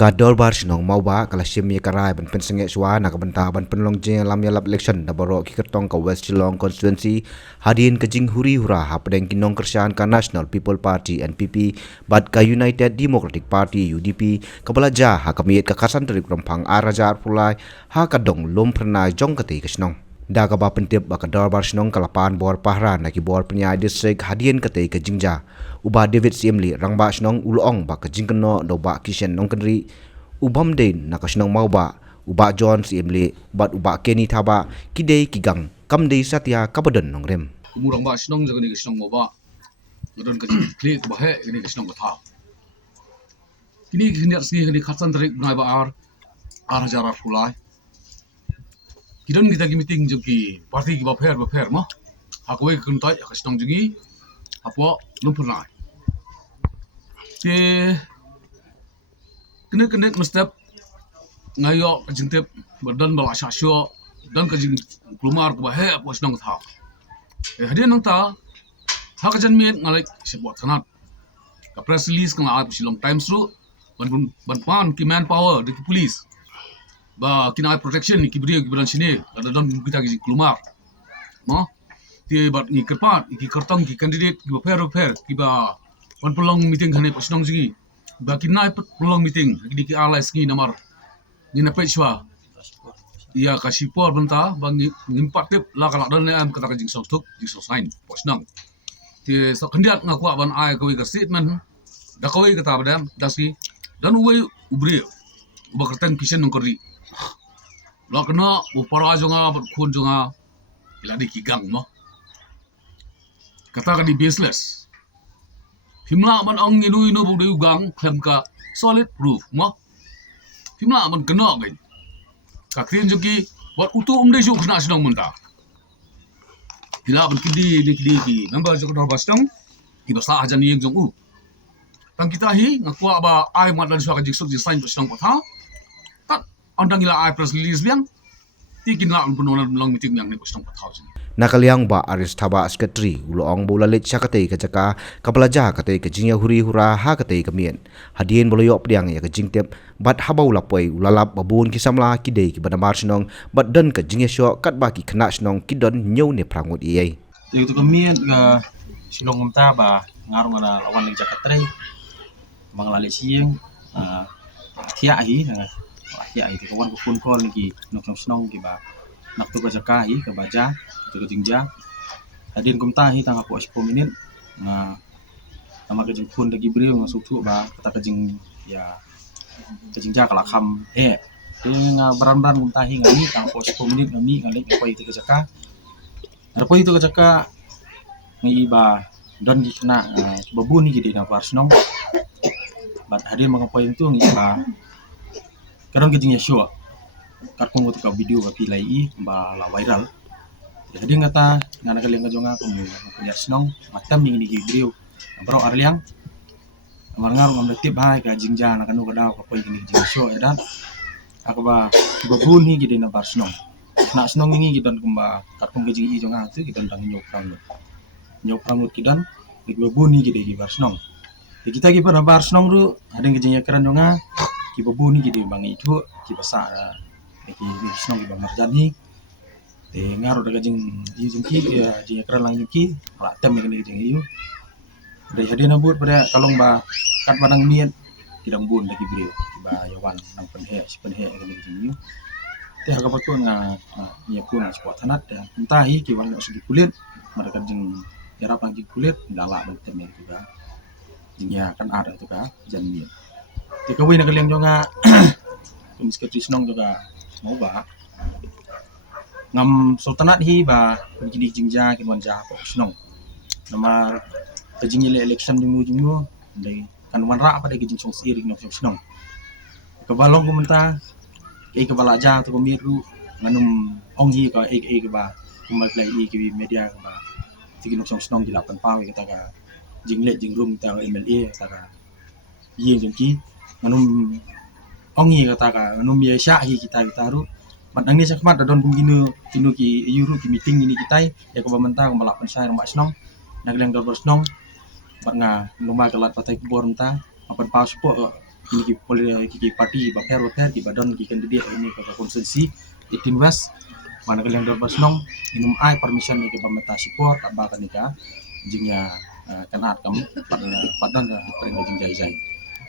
Kador bar sinong mau ba kala sim ye karai ban pen senge swa na kabanta ban penlong jing lam ya lap election na baro ki kertong ka West Geelong constituency hadin ka jing huri hura hapdeng kinong kersian ka National People Party NPP bad ka United Democratic Party UDP kabala ja ha kamiet ka kasan dari krompang arajar pulai ha kadong lom pernai jong kati kasnong daga ba pentip ba kador bar sinong kalapan bor pahra na ki bor penyai district hadin kati ka jingja uba David Siemli rangba sinong ulong ba ka jingkeno do ba kishen nong kenri ubam den nakasinong mau ba uba John Siemli bat uba Kenny thaba kidei kigang kamdei satya kabadan nong rem umurang ba sinong jagani sinong mau ba ngadon ka klik ba he ini sinong ba tha kini kini asni kini khatsan tarik nai ba ar hajar fulai kidon kita ki meeting joki parti ki ba pher mo hakoi kuntai ka sinong jungi apo lumpur nai ke kene mestap ngayo kajintep badan bala syasyo dan kajing kelumar ke bahe apa senang tha hadian nang ta ha kajan miet ngalai sebuat sanat ka press release kang aap silong times ru ban pan ki manpower di police ba kina protection ki brio ki beran sini ada don kita ki kelumar mo ti bat ni kerpat ki kertong ki candidate ki ba ki ba ban pelong meeting hane pasnong sigi ba kina pelong meeting ki alai sgi namar ni na pechwa ia kasipor benta bang ngimpat tip la kala don am kata jing sok tuk jing sok sign pasnong ti sok kandiat ngaku ban ai ko ka statement da ko kata badam dasi dan uwe ubri ubakerten kisen nongkori lo kena upara jonga kun jonga ila di kigang mo kata ka di baseless himla man ang inu bu de ugang klem ka solid proof mo himla man kena gain ka krin joki wat utu de ju kena sinong munta hila ban kidi ki member jok dor bastong ki basa ajan yeng jong u tang kita hi ngakwa ba ai mat dan suaka jiksuk ji sign pasang patha tat andang ila ai press release biang ti kinla punonan long meeting yang ne pasang patha nakaliang ba aris thaba secretary ulong bulalit sakatei ka jaka kabalaja katei ka jingya huri hura ha katei ka mien hadien boloyop priang ya ka jingtep bat habau lapoi ulalap babun ki samla ki dei ki badamar sinong bat dan ka jingya syo kat ba ki khna sinong ki don nyau ne prangut iei itu ka mien ka sinong umta ba ngarung ana lawan ni jakatrei mangalali sieng thia hi thia hi ka wan kun kol ni nok snong ki ba nak tu ka jaka hi ka baja tu ka jingja hadin kumta hi tang aku 10 minit na nama ka jing kun dagi breu masuk tu ba kata ka jing ya ka jingja kala kham he nga baran kumta hi ngani tang aku 10 minit ngami ngalek ko itu ka jaka apa itu ka jaka ngi ba don di kena babun ni gidi na parsnong bat hadin mga point tu ngi ba karon ka jing ya show karkong ko ka video ka pilai i ba la viral jadi ngata ngana kaleng ka jonga ko punya snong matam ni gi video bro arliang amarngar ngam tip hai ka jingja na kanu ka daw ka poy ni jing show edan ako ba babun ni gidi na barsnong na snong ni gidan kumba karkong ka jing i jonga tu gidan dang nyok pramut kidan gi babun ni gidi gi barsnong kita gi pada barsnong ru hadeng ka jing ya keran jonga ki babun ni gidi bang itu ki basa ki snong ba marjani te ngaro daga jing ki ya jing kran lang ki la tem ni jing yu dari hadina buat pada kalong ba kat badang miet kidang bun lagi brio ba yawan nang penhe ni jing yu te haga patun nga nya pun sport hanat ya entah hi ki wal segi kulit mereka jing jarap lagi kulit dala ban tem ni juga jing ya kan ada tu ka jan miet te kawin na kaleng jonga misket snong juga mau ba ngam sultanat hi ba jadi jingja ki wanja ko snong nama kajing election jungu dai kan wanra pada kajing song siring no snong kabalong kumenta ke balaja to miru manum ong hi ka ke ba kumal play ki media ba tigi no snong di lapan pawi kata ka jingle jingrum ta MLA ta ka ye jengki manum ong hi kata ka manum ye sya hi kita ru Padang ni sakmat don kinu ki yuru ki meeting ini kita ya ko bamenta ko malak pensai mbak snong nagleng dor snong bat nga lumba kelat patai kubor enta apan passport ini ki parti ba per ki badon ki candidate ini ke konstitusi 18 West mana kalian dapat senong minum ai permission ni ke pamata support abakan nika jingnya kanat kam padan peringa jing jai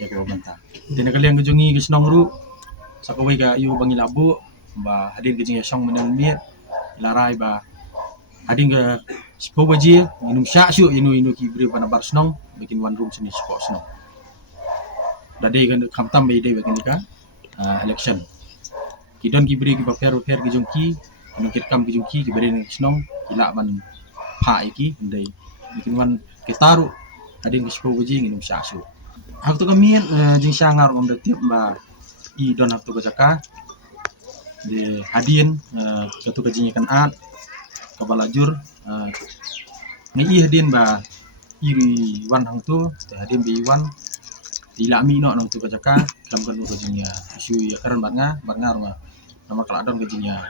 ya ko banta tena kalian gejungi ke senong ru sakawai ka yu bangi labu ba hadin ke jingya song menang miet larai ba hadin ke sipo baji minum syak syuk inu ki beri panabar senong bikin one room sini support senong dade kan kamtam be ide bakin nika election kidon ki beri ki paper ki jongki no kirkam ki jongki ki beri senong kila ban pha iki ndai bikin wan kitaru adin ki sipo baji nginum syasu aku to kami jing sangar om detip ba I don aku to jaka de hadin satu kajinya kan at kabalajur ngi hadin ba iri wan hang tu hadin bi wan tila mi no nang tu jaka kam kan ko jinya isu ya karan batnga runga nama kala don kajinya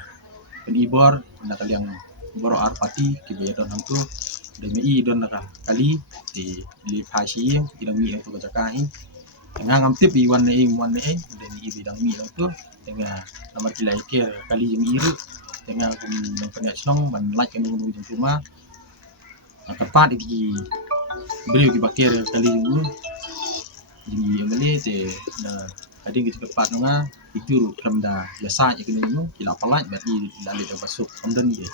pen ibor nak yang boro arpati ki be don hang tu de mi don nak kali di li phashi idang mi tu jaka hi ngam tip i wan ne de ni bidang mi tu dengan nama kila ke kali yang iru dengan kum kena snong ban like kan ngu jung rumah kapat di beliau ki bakir kali yang jadi yang beli te na hading kita kapat nga itu kamda biasa ya kena ngu kila palat berarti lali dah masuk kamdan ye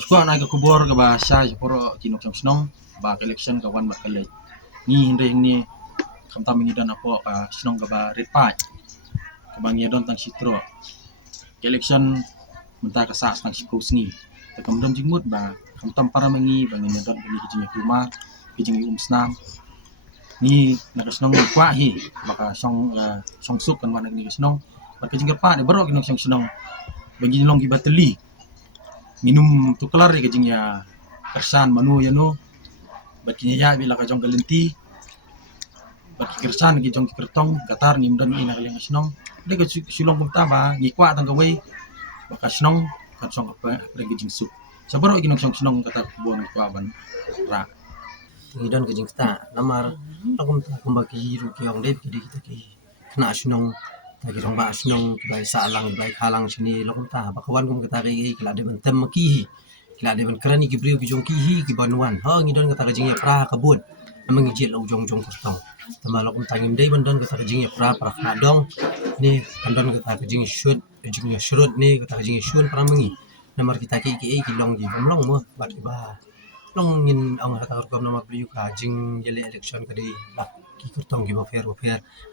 Sekolah naik ke kubur ke bahasa Jeporo kinok snong ba election kawan ba kale ni hindai ni kamtam ini dan apa snong ke ba red patch kebangian don tang sitro election mentah kesak tang sikos ni kemudian jingmut ba kamtam para mengi bangian don beli kijing rumah kijing snam ni nak snong kwa hi baka song suk kan mana ni snong ba kijing pa de baro kinok snong bangi long ki bateli minum tu kelar kijing ya kersan manu ya no bakinya ya bila ka jong galenti baki kersan ki jong kertong gatar ni mdan ina kaleng snong de ko sulong pumta ba ni kwa tang gawai baka snong kan song apa regi jingsu sabaro ikinong snong kata buang kwa ban ra ngidon kejing kita namar akum ta kumbaki ru ki ong dep kidi kita ki kena snong ta ki rong ba snong bai salang bai khalang sini lokum ta bakawan kum kita ki kala de bentem ki kila de ben kerani ki brio ki jong ki banuan ha ngidon kata kejing ya pra kabut amang ijil lo jong kertong tama lokum tangim dei bandon kata kejing ya pra dong ni bandon kata kejing shoot kejing shurut ni kata kejing shun pra mengi namar kita ki long ji long mo bat ba long ngin ang kata ko nama brio ka jing jele election kadi lah ki kertong ki ba fair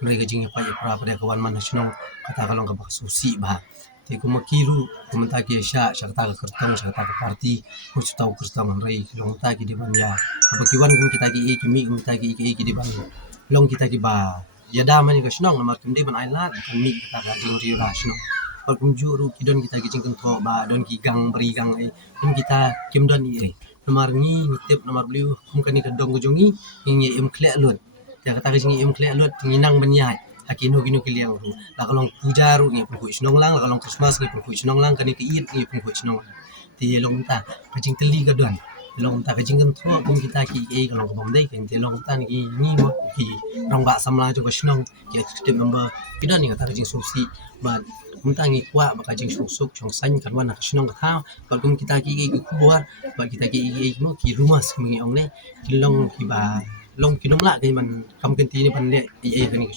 ngai kejing ya pa ya pra kawan man nasional kata kalong ka susi ba ti ko makiru kumanta ki sya kata kertong kata parti ko tahu kertong ngai long ta ki di banya apa kiwan kita ki mi kumanta ki di banya long kita ki ba ya daman ka snong namar kumde ban ailat kan mi kata ka jing ri rasno kalau kumjuru kidon kita ki jing kento ba don ki gang beri gang kita kimdon nomor ni nitip nomor beliau mungkin ni kedong kujongi ini klek lut dia kata kesini klek lut nginang benyai hakino kiliang tu la kalong puja ru ni pun snong lang la kalong Christmas ni pun snong lang kani ke Eid ni pun snong ti long ta kajing teli kadon long ta kajing kan thua pun kita ki kalong bom dai kan ti long ta ni mo ki rong ba samla jo snong ya step number kidon ni kata kajing susi ban muntangi kwa baka jing susuk chong san kan wana kasnong ka kalau kita ki kubur bak kita ki mo ki rumah semengi ong le kilong ki ba long kilong la kai man kam kenti ni pan le kan ki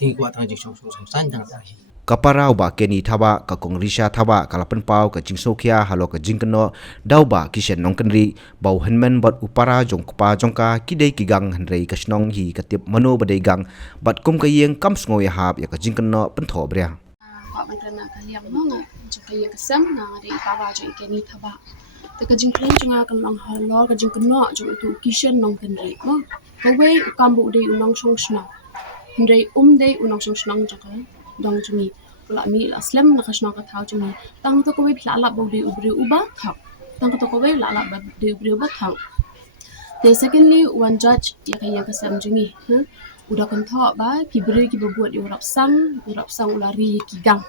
tingi kwa tang jing chong san jang ta kaparau ba keni thaba ka kongrisha thaba kalapan pau ka jingsokhia halo ka jingkno dauba kisen nongkenri bau henmen bot upara jongkpa jongka kidei kigang henrei kasnong hi katip mano badei gang bat kum ka yeng kam sngoy hab ya ka jingkno pentho bria Pak Menteri kalian mana jika ia kesam dari para jeng kini thaba. Teka jingklang junga kelang halor ke jingkno jung tu kishen nong kenri mo. Kawe kambu dei unong song snang. Hendai dei unong song snang jaka dong jungi. Pula mi aslam nak snang ka thau jungi. Tang to kawe pla bau dei ubri uba thau. Tang to kawe la dei ubri uba thau. Then secondly one judge yang kesam jungi. Udah kentok ba kibri ki berbuat urap sang ulari ki gang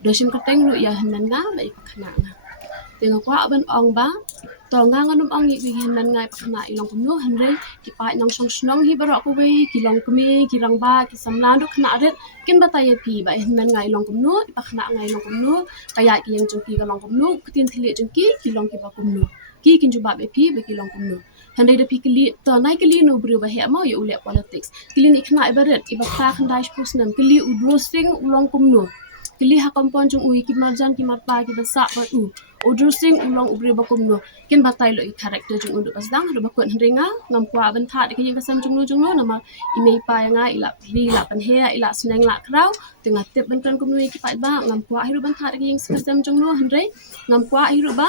udah sim kateng lu ya hanana ba ipakana tengok kuah ben ong ba to ngangan ong yi gi hen ngai pakna ilong kumno henre ki pai nang song snong hi barok ko wei ki long kme ki rang ba ki samlan do khna ret kin batai pi ba hen ngai ilong kumno pakna ngai ilong kumno kaya ki yang jong ki ga long kumno kutin thile jong ki long ki ba kumno ki kin juba be pi ba ki long kumno henre de pi kili to nai kili no bru ba he ma yu ule politics kili ni khna ibaret iba pa khandai pusnam kili udrosing ulong kumno kili ha kompon jong ui ki marjan ki marpa ki basa ba u udrosing ulong ubri ba kumno kin batai lo i character jong undu pasdang do bakut hrenga ngam kwa ban tha de ki kasam jong no nama imei pa nga ila ri la pan he ila sneng la kraw tengah tip ban kan kumno ki pa ba ngam kwa hiru ban tha de ki kasam jong no henre ngam kwa hiru ba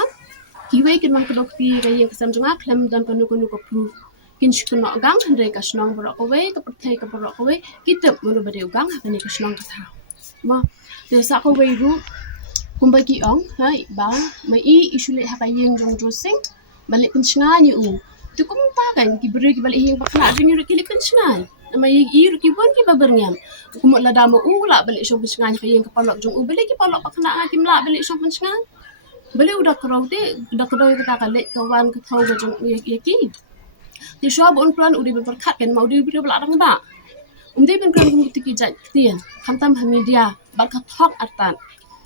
kiwe kin mang kedok pi ga yang kasam jonga klem dan panu kanu ko proof kin shkuno gang henre ka snong bro ko we ka perthai ka bro ko we kitep manu bade gang ha ni ka snong ka tha ma de sa ko we ru kumba ki ong hai ba mai I isule ha ka yang jong dressing balik pun snga ni u tu kum ta kan ki beri ki balik hing pakna jing ru ki lik pun snga mai I ru ki bon ki ba berngam kumuk la damo u la balik shong pun snga ka yang ka palok jong u balik ki palok pakna ki mla balik shong pun snga beli udah kerau kita kalik kawan ketau gajang yaki. Di shop on plan udah berkat kan mau dia belarang ba. Dia ben kan kumti kijat tian. Kamtam media barkat hok artan.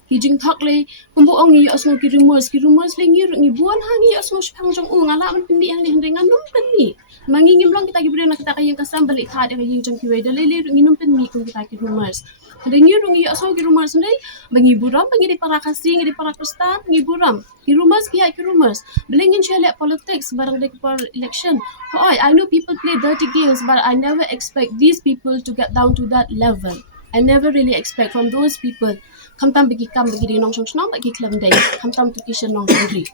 Kijing thok le kumbu ong yi asmo ki rumors le ngi buan ha ngi asmo spang jong u ngala man pindi yang le ngan num penmi. Mangi ngimlong kita gibre nak kita kayang kasam balik tha de kayang jong ki we de le ngi num penmi kum kita ki rumors. Dengi rungi asal ki rumah sendiri, bagi buram, bagi di para kasih, di para kristan, bagi buram, ki rumah, ki rumah. Belingin share politics, barang dek for election. Oh, I know people play dirty games, but I never expect these people to get down to that level. I never really expect from those people. Kamtam bagi di nong song snong, bagi klem day, kamtam tu kisah nong sendiri.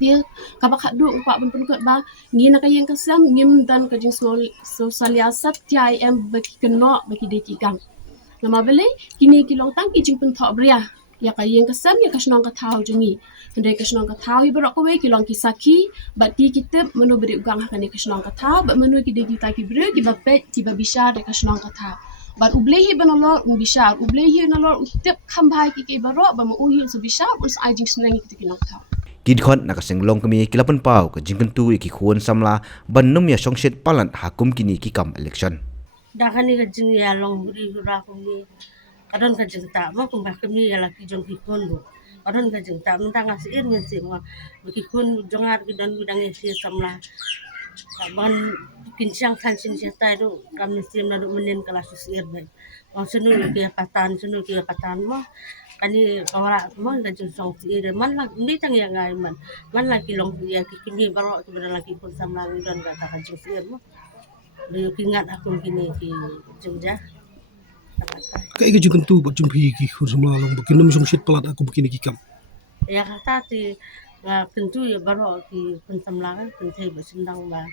Dia kabak hadu pak pun kat ba ngi nak yang kasam ngim dan kajing sosialisat tiai em bagi kenok bagi deki gang. Nama beli kini kilong tang kijing pun thok bria ya kayeng kasam ya kasnong ka thau jengi hendai kasnong ka thau ibarak ko we kilong kisaki bat ki kitep menu beri ugang hakan ni kasnong ka thau bat menu ki degi ta ki bre ki bapet ti babisha de kasnong ka thau bat ublehi banalor bishar ublehi nalor utep khambai ki barok ba mu uhi su bisha us ajing snang ki kinong thau Kidkhon nakaseng long kami kilapan pau ke jingkentu iki khun samla banum ya songset palan hakum kini kikam election. Dakani ka jing ya long buri hura kumi kadon ka jing ta ma kum kami ya laki jong kikon lu kadon ka jing ta mentang asir ngensi ma kikon jongar kidan bidang isi samla ban kincang kan sin ta do kami sim na do menen kelas sir ba wang senu ki patan ma kani kawara ma ka jing song sir man la ni tang ya ngai man la kilong ya kikini baro ki laki pun samla don ka ka jing sir ma Dia ingat aku gini ki jengja. Kayak gitu kan tuh buat jumpi ki kur sama long bikin nem song shit pelat aku bikin ki kam. Ya kata ti kentu ya baru ki pensamlangan pentai bersendang ba.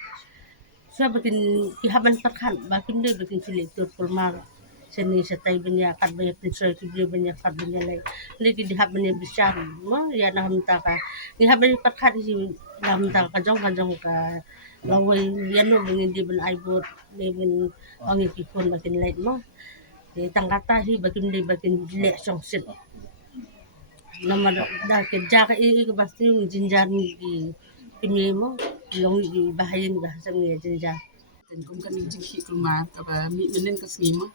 Saya bikin ki haban terkan bakin dia bikin cilik tur pulmar. Seni setai benya kat benya pinsel ki dia benya kat benya lai. Ni di haban ya besar. Ma ya nah minta ka. Ni haban terkan si nah minta ka jong ka lawai yano bengin di ben aibot ni ben wangi pikun bakin lait mo di tangkata hi bakin di bakin le song sit nama da ke jaga I ke pasti jinjar ni kimi mo long di bahayin ba sang ni jinjar ten kum kan jingki kulma ka ba mi menen ka snima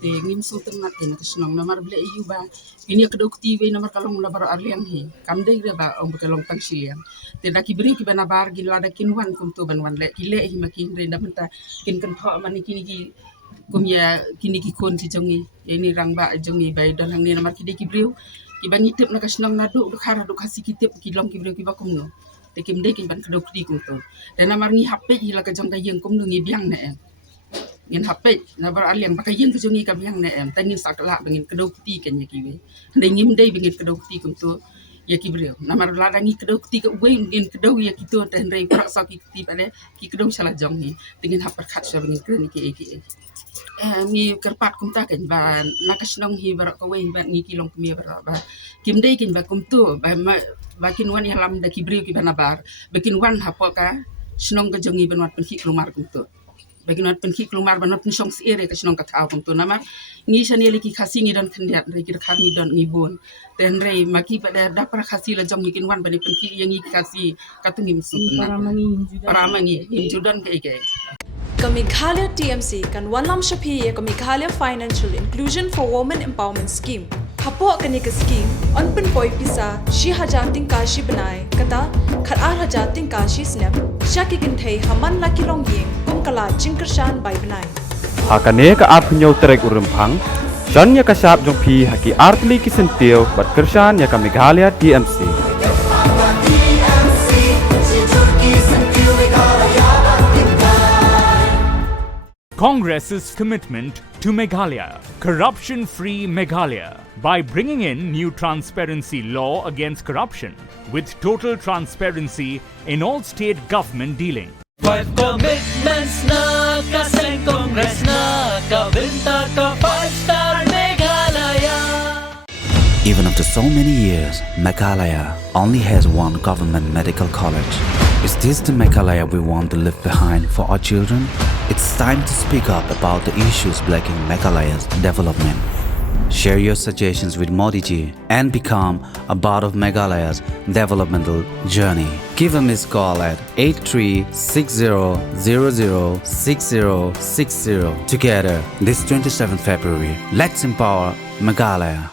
te ngim so ten na ten ka snong namar ble yu ba ini ka dok ti we namar kalong na bar arliang hi kam dei ba ong kalong tang silian te da ki beri ki bana bar gi la da kin wan kum to ban wan le ki le hi ma ki re da menta kin kan tho man ki ki kum ya kini ki kon si jongi ini rang ba jongi bai don hang ni namar ki de ki breu ki ban itep na ka snong na do khara do khasi ki tep ki long ki breu ki ba kum no te kim de ki ban ka dok ti kum to dan namar ni hape hi la ka jong da yeng kum no ngi biang na ngin hape na bar aliang pakai yen kejongi ka biang na tangin sakla bengin kedokti kan ya kiwe ndai ngim dei bengin kedokti kum to ya kibreu namar ladangi kedokti ka we ngin kedau ya kito tan rei prak sa ki ti pale ki kedau sala jong ni tengin hapar khat sa bengin kren ki mi kerpat kum ta kan ba nakasnong hi bar ka we ba ngi kilong mi ba kim dei kin ba kum to ba kin wan ya lam da kibreu ki banabar bakin wan hapo ka snong ka jongi banwat pen ki rumar kum to bagian penki kelumar banan pensong ere ke senong katau kum tu nama ngi sani leki khasi ngi don kendiat re kira khani don ngi bon ten re maki pada dapra khasi la jong ngi wan bani penki yang ngi khasi katungi musu para mangi judan ke Kamighalia TMC kan Wanlam Shapi Kamighalia Financial Inclusion for Women Empowerment Scheme. Hapo kani ka scheme on pen poi pisa shi hajar tingka shi banai kata khat hajar tingka shi snap shaki kin thei haman laki long yeng kum kala jingkershan bai banai. Hakane ka ap nyau terek urempang Shan ya kasap jong pi haki artli kisentiu bat kershan ya Kamighalia TMC. Congress's commitment to Meghalaya, corruption-free Meghalaya, by bringing in new transparency law against corruption with total transparency in all state government dealing. 5 commitments na kaseng Congress na kabinta ka 5-star Meghalaya. Even after so many years, Meghalaya only has one government medical college. Is this the Meghalaya we want to leave behind for our children? It's time to speak up about the issues blocking Meghalaya's development. Share your suggestions with Modi ji and become a part of Meghalaya's developmental journey. Give a missed call at 8360006060. Together, this 27th February, let's empower Meghalaya.